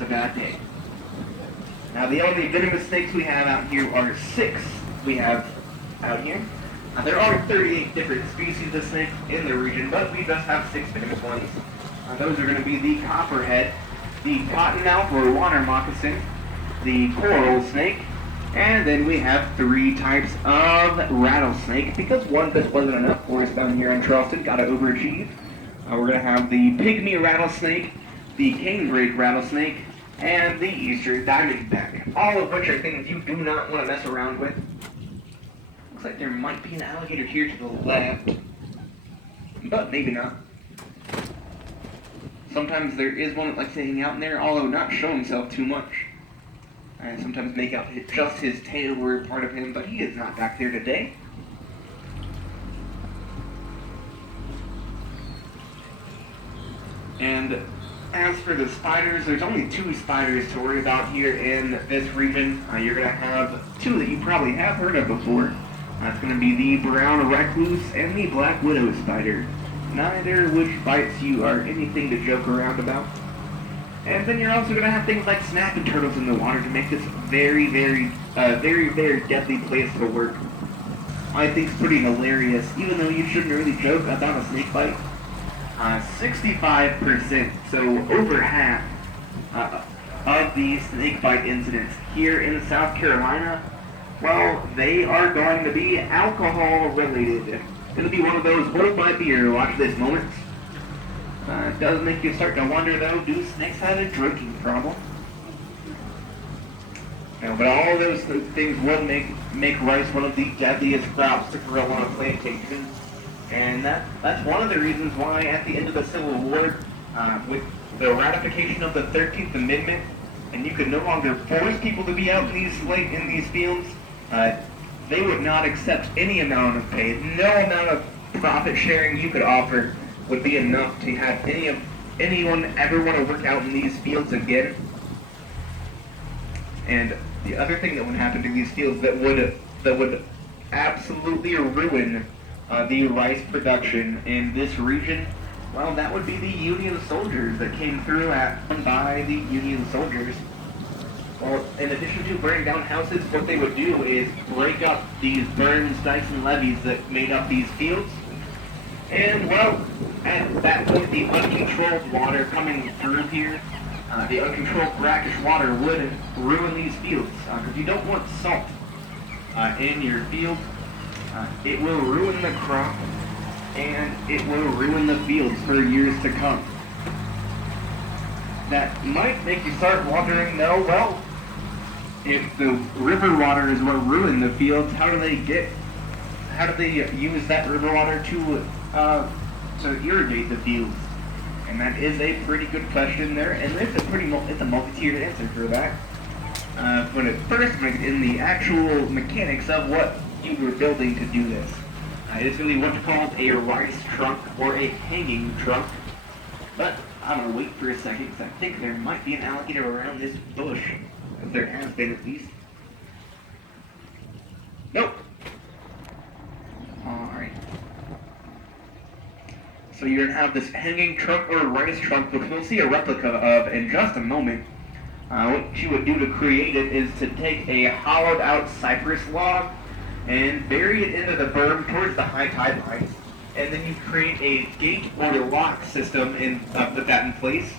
just a bad day. Now the only venomous snakes we have out here are 6 we have out here. There are 38 different species of snake in the region, but we just have 6 venomous ones. Those are going to be the copperhead, the cottonmouth or water moccasin, the coral snake, and then we have 3 types of rattlesnake, because one just wasn't enough for us down here in Charleston, gotta overachieve. We're going to have the pygmy rattlesnake, the canebrake rattlesnake, and the eastern diamondback, all of which are things you do not want to mess around with. Looks like there might be an alligator here to the left, but maybe not. Sometimes there is one that likes to hang out in there, although not show himself too much. And sometimes make out just his tail or part of him, but he is not back there today. And as for the spiders, there's only 2 spiders to worry about here in this region. You're going to have 2 that you probably have heard of before. That's going to be the brown recluse and the black widow spider. Neither of which bites you are anything to joke around about. And then you're also going to have things like snapping turtles in the water to make this very, very deadly place to work. I think it's pretty hilarious, even though you shouldn't really joke about a snake bite. 65%, so over half of the snake bite incidents here in South Carolina, well, they are going to be alcohol related. It's going to be one of those hold my beer, watch this moments. It does make you start to wonder though, do snakes have a drinking problem? No, but all those things would make rice one of the deadliest crops to grow on a plantation. And that's one of the reasons why at the end of the Civil War, with the ratification of the 13th Amendment, and you could no longer force people to be out in these fields, they would not accept any amount of pay. No amount of profit sharing you could offer would be enough to have anyone ever want to work out in these fields again. And the other thing that would happen to these fields that would absolutely ruin the rice production in this region, well, that would be the Union soldiers that came through by the Union soldiers. Well, in addition to burning down houses, what they would do is break up these burns, dikes, and levees that made up these fields. And, well, at that point, the uncontrolled water coming through here, the uncontrolled brackish water would ruin these fields, because you don't want salt in your field. It will ruin the crop, and it will ruin the fields for years to come. That might make you start wondering, though, well, if the river water is what ruined the fields, how do they use that river water to irrigate the fields? And that is a pretty good question there, and it's a multi-tiered answer for that. But at first, in the actual mechanics of what you were building to do this, it's going to be what's called a rice trunk or a hanging trunk. But I'm going to wait for a second because I think there might be an alligator around this bush. If there has been, at least. Nope. Alright. So you're going to have this hanging trunk or rice trunk, which we'll see a replica of in just a moment. What you would do to create it is to take a hollowed out cypress log and bury it into the berm towards the high tide line. And then you create a gate or lock system and put that in place.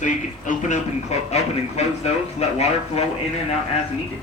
So you can open and close those to let water flow in and out as needed.